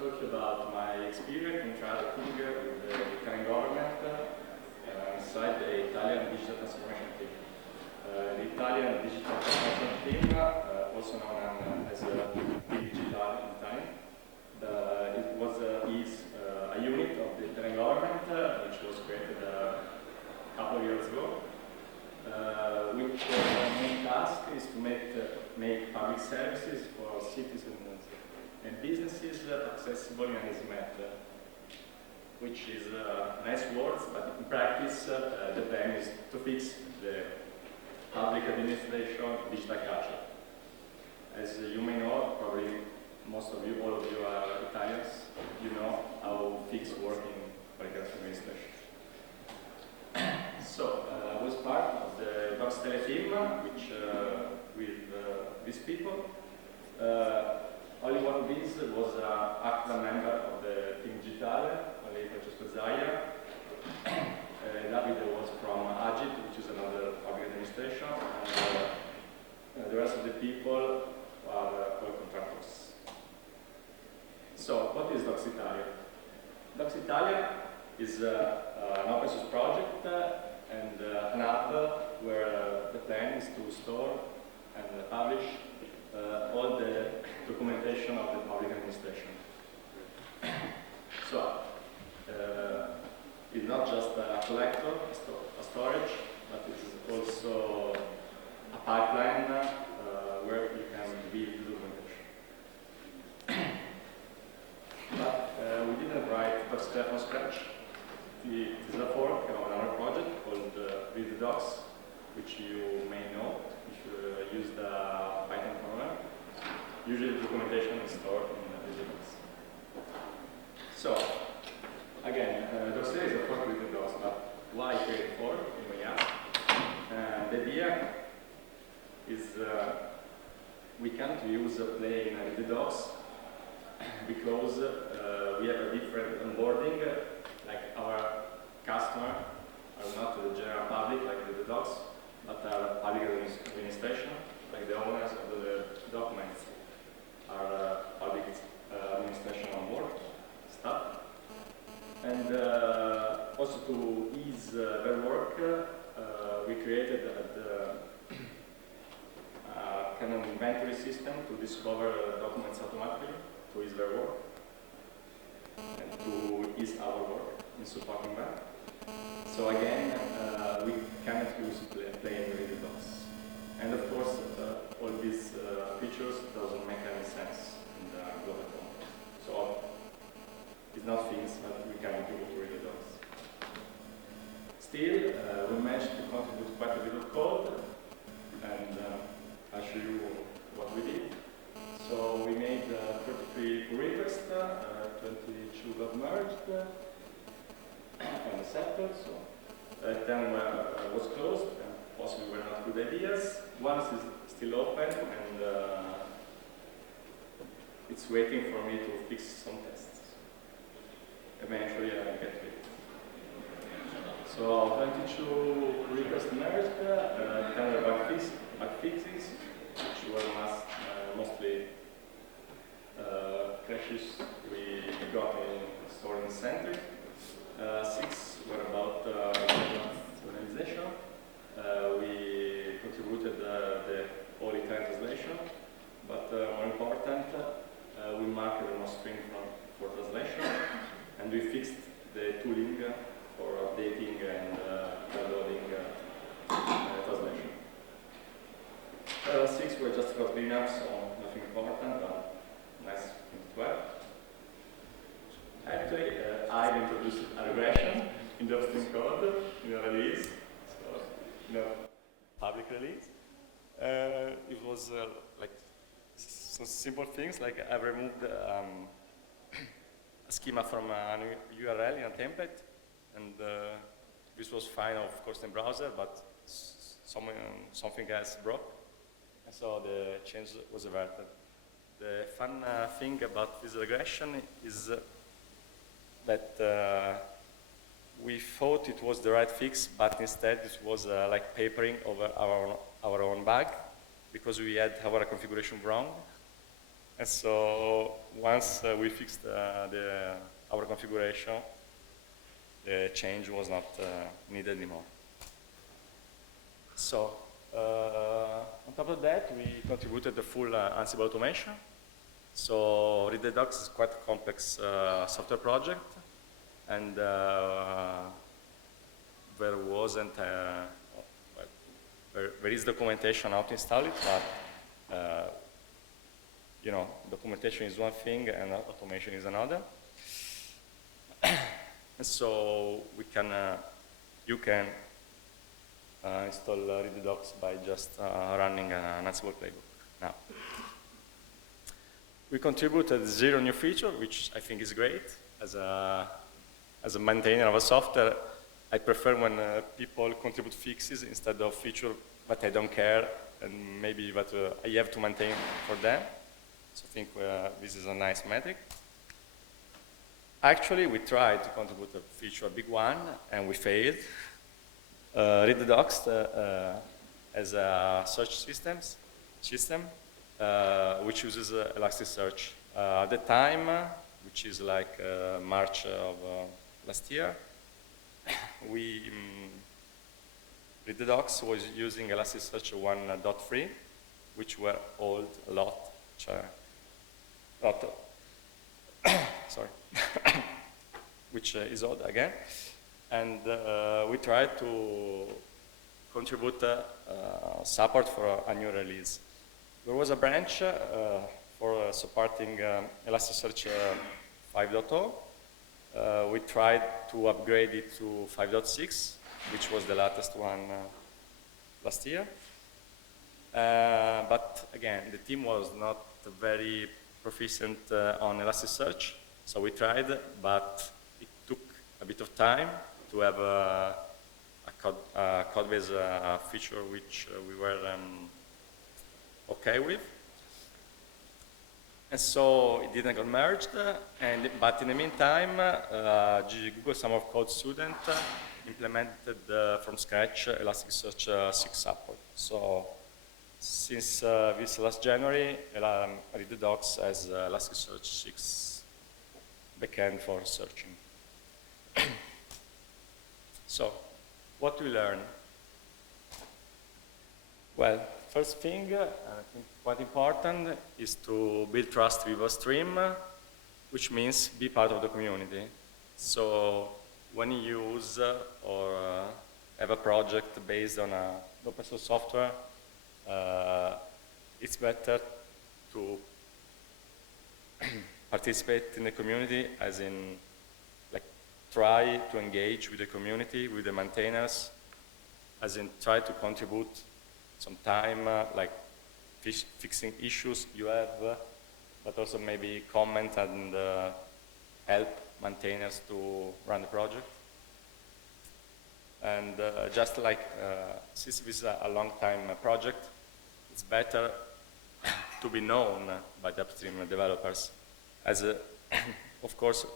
talk about my experience contracting with the Italian government inside the Italian digital transformation team. The Italian digital transformation team, also known as Digital in Italian, is a unit of the Italian government which was created a couple of years ago, which main task is to make public services for citizens and businesses accessible in an easy manner, which is nice words, but in practice the plan is to fix the public administration digital culture. As you may know, probably most of you, all of you are Italians, you know how fix work in public administration. So I was part of the docs.italia team, which with these people. Only one of these was an active member of the team Digitale, only Francesco Zaia. Davide was from Agit, which is another public administration, and the rest of the people are all contractors. So, what is docs.italia? docs.italia is an open source project and an app where the plan is to store and publish all the documentation of the public administration. So, it's not just a collector, a storage, but it's also a pipeline where you can build documentation. But we didn't write docs.italia from scratch. It is a fork on our project called VDM19, which you may know if you use the Python program. Usually the documentation is stored in VDM19. So, again, docs.italia is a fork with the docs, but why create a fork, you may ask? The idea is we can't use plain the docs because we have a different onboarding, like our customer are not the general public like the docs, but are public administration, like the owners of the documents are public administration on board staff. And also to ease their work, we created a kind of inventory system to discover documents automatically, to ease their work, and to ease our work in supporting them. So again, we cannot use plain read docs. And of course, all these features doesn't make any sense in the global context. So it's not things that we can do to read the docs. Still, we managed to contribute quite a bit of code, and I'll show you what we did. So we made 33 pull requests, 22 got merged and accepted. So 10 was closed, and possibly were not good ideas. One is still open, and it's waiting for me to fix some tests. Eventually, I get it. So 22 requests merged, 10 were bug fixes, which were mostly crashes we got stored in Sentry. 6 were about organization. We contributed the all Italian translation, but more important, we marked the downstream for translation, and we fixed the tooling for updating and downloading translation. 6 were just for cleanup, so nothing important, but nice thing to have. Actually, I introduced a regression in the downstream code in a release, so public release. It was like some simple things, like I removed a schema from a URL in a template, and this was fine, of course, in browser, but something else broke, and so the change was averted. The fun thing about this regression is that we thought it was the right fix, but instead it was like papering over our own bug, because we had our configuration wrong, And so once we fixed our configuration, the change was not needed anymore. So on top of that, we contributed the full Ansible automation. So read the docs is quite a complex software project, and there wasn't there is documentation how to install it, but you know, documentation is one thing and automation is another. And so we can, you can install read the docs by just running an Ansible playbook now. We contributed 0 new feature, which I think is great. As a maintainer of a software, I prefer when people contribute fixes instead of feature that I don't care and maybe that I have to maintain for them. So I think this is a nice metric. Actually, we tried to contribute a feature, a big one, and we failed. Read the docs as a search system, which uses Elasticsearch. At the time, which is like March of last year, Read the docs was using Elasticsearch 1.3, which were old a lot. Sorry, which is old again. And we tried to contribute support for a new release. There was a branch for supporting Elasticsearch 5.0. We tried to upgrade it to 5.6, which was the latest one last year. But again, the team was not very proficient on Elasticsearch, so we tried, but it took a bit of time to have a code-based feature which we were okay with. And so it didn't get merged, but in the meantime, Google Summer of Code student implemented from scratch Elasticsearch 6 support. So since this last January, Read the Docs has Elasticsearch 6 backend for searching. So, what do we learn? Well, first thing, I think quite important, is to build trust with VDM19, which means be part of the community. So, when you use or have a project based on open source software, it's better to participate in the community, as in like try to engage with the community, with the maintainers, as in try to contribute some time, like fixing issues you have, but also maybe comment and help maintainers to run the project. And just like, since this is a long time project, it's better to be known by the upstream developers. As of course,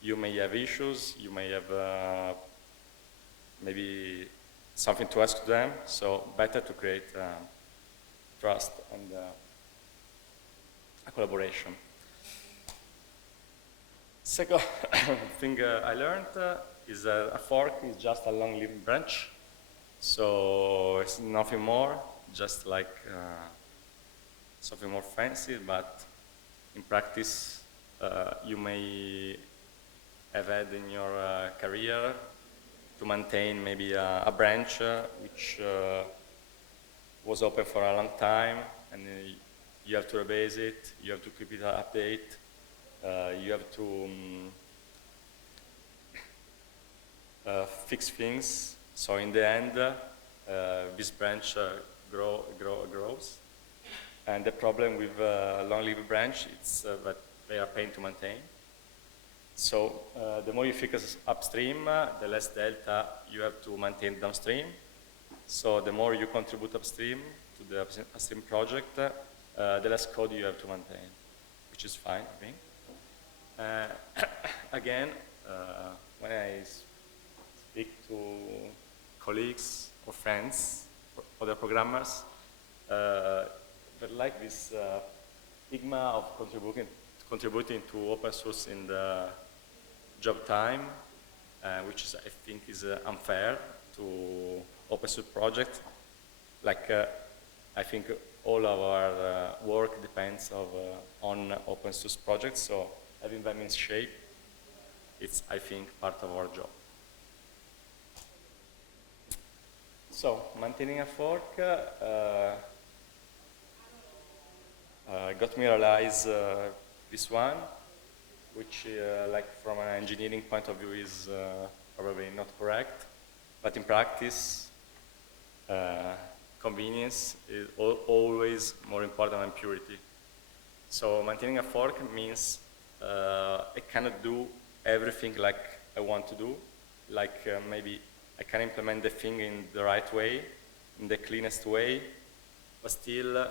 you may have issues, you may have maybe something to ask them, so better to create trust and a collaboration. Second thing I learned is that a fork is just a long-lived branch, so it's nothing more, just like something more fancy, but in practice you may have had in your career to maintain maybe a branch which was open for a long time, and you have to rebase it, you have to keep it update, you have to fix things. So in the end, this branch grows. And the problem with long-lived branch is that they are pain to maintain. So the more you fix upstream, the less delta you have to maintain downstream. So the more you contribute upstream to the upstream project, the less code you have to maintain, which is fine, I think. Again, when I speak to colleagues or friends, or other programmers, they like this stigma of contributing to open source in the job time, which is, I think is unfair to open source projects. Like, I think all of our work depends on open source projects, so having them in shape, it's, I think, part of our job. So, maintaining a fork got me to realize this one, which, like from an engineering point of view, is probably not correct, but in practice, convenience is always more important than purity. So maintaining a fork means I cannot do everything like I want to do, like maybe I can implement the thing in the right way, in the cleanest way, but still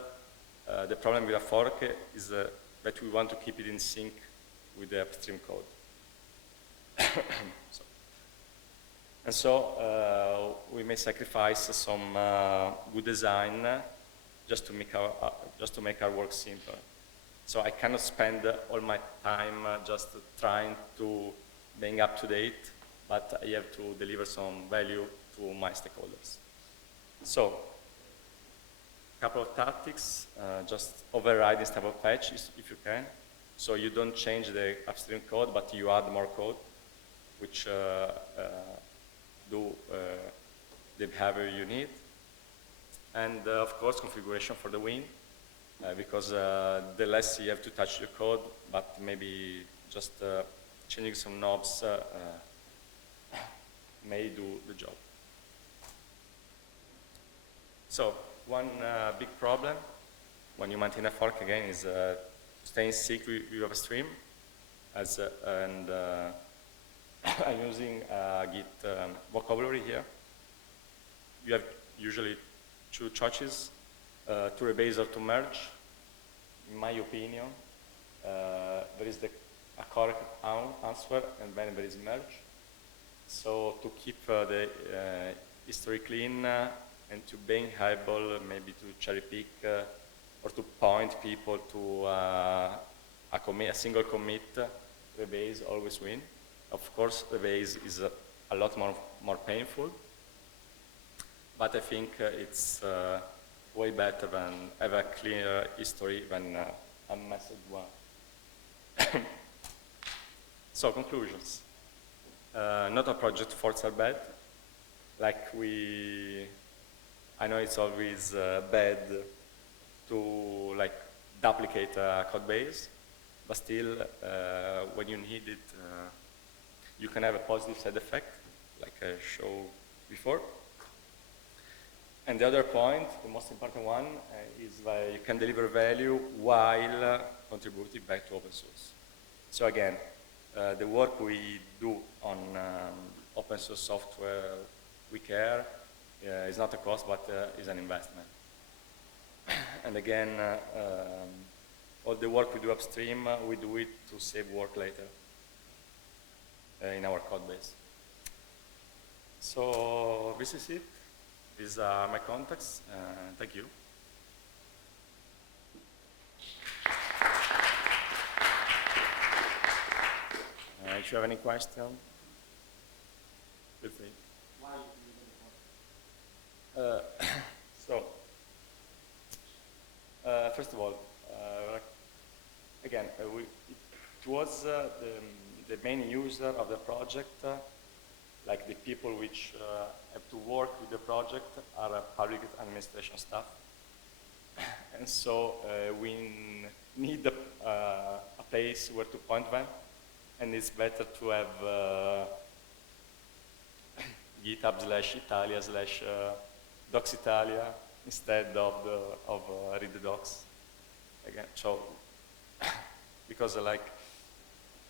the problem with a fork is that we want to keep it in sync with the upstream code. So we may sacrifice some good design just to make our work simpler. So I cannot spend all my time just trying to being up to date, but I have to deliver some value to my stakeholders. So, a couple of tactics, just override instead of patch if you can. So you don't change the upstream code, but you add more code, which do the behavior you need. And of course, configuration for the win, because the less you have to touch the code, but maybe just changing some knobs may do the job. So one big problem when you maintain a fork again is staying sync with upstream, and I'm using Git vocabulary here. You have usually two choices, to rebase or to merge. In my opinion, there is a correct answer, and then there is merge. So to keep the history clean and to being able maybe to cherry pick or to point people to a single commit, rebase always win. Of course, rebase is a lot more painful, but I think it's way better than have a clear history than a messed one. So conclusions. Not all project forks are bad. Like I know it's always bad to like duplicate a code base, but still when you need it, you can have a positive side effect, like I showed before. And the other point, the most important one, is that you can deliver value while contributing back to open source. So again, the work we do on open source software we care is not a cost, but is an investment. And again, all the work we do upstream, we do it to save work later in our code base. So this is it. These are my contacts. Thank you. If you have any question, feel free. Why do you need So, first of all, again, it was the main user of the project, like the people which have to work with the project are public administration staff. And so we need a place where to point them, and it's better to have GitHub/Italia/docs.italia instead of read the docs. Again, so because like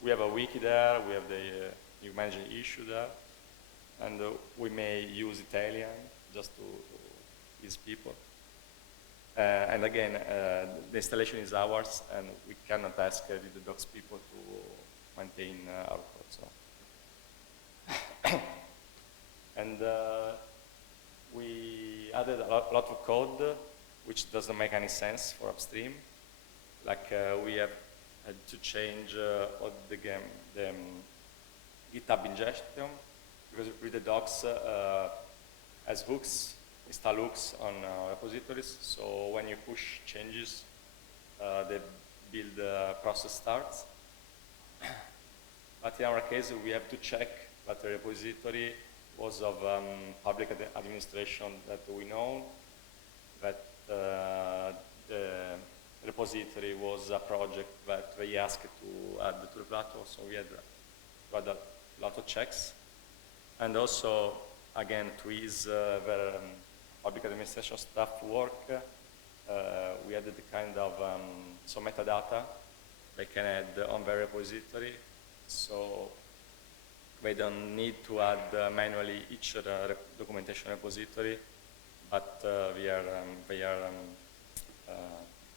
we have a wiki there, we have the you manage the issue there, and we may use Italian just to ease people. And again, the installation is ours, and we cannot ask the docs people to maintain our code. So. And we added a lot of code which doesn't make any sense for upstream. like we have had to change all the GitHub ingestion, because with the docs as hooks, install hooks on repositories, so when you push changes, the build process starts. But in our case, we have to check that the repository was of public administration that we know, that the repository was a project that they asked to add to the platform, so we had to add a lot of checks. And also, again, to ease the public administration staff work, we added kind of some metadata they can add on the repository, so they don't need to add manually each documentation repository, but they are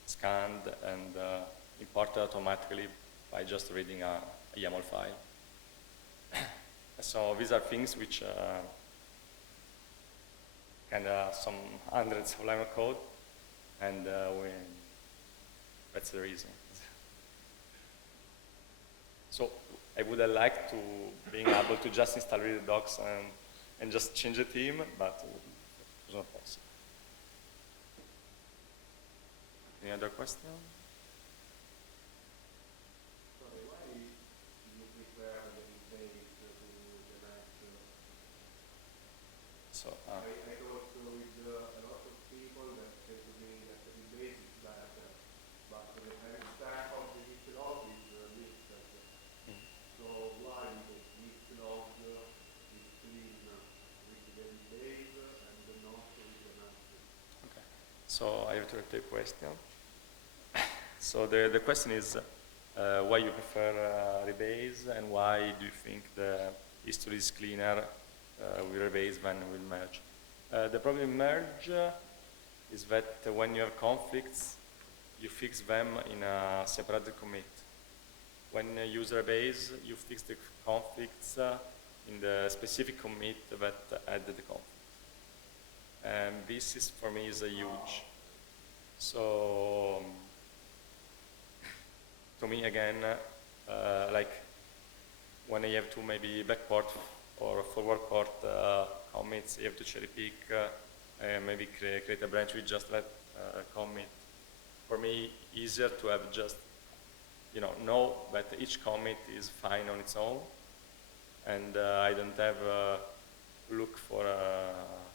scanned and imported automatically by just reading a YAML file. So these are things which kind of some hundreds of lines of code, and that's the reason. So I would have liked to being able to just install the docs and just change the theme, but it was not possible. Any other question? Sorry, why do you prefer the REBASE to the next? So, I talked with a lot of people that say to me that the REBASE is better, but the parent stack of the git log is listed. So why the git log is clean with the REBASE and not with the next? okay. So I return to the question. So the question is why you prefer REBASE, and why do you think the history is cleaner with REBASE than with merge? The problem with merge is that when you have conflicts, you fix them in a separate commit. When you use REBASE, you fix the conflicts in the specific commit that added the conflict. And this is, for me, is a huge. So to me, again, like when you have to maybe backport or forward port commits, you have to cherry pick, maybe create a branch with just that commit. For me, easier to have just, know that each commit is fine on its own, and I don't have look for a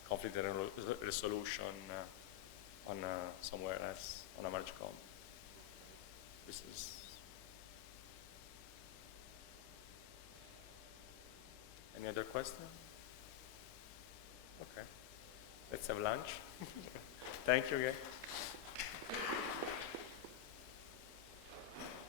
conflict resolution on somewhere else on a merge commit. This is. Any other question? Okay. Let's have lunch. Thank you again.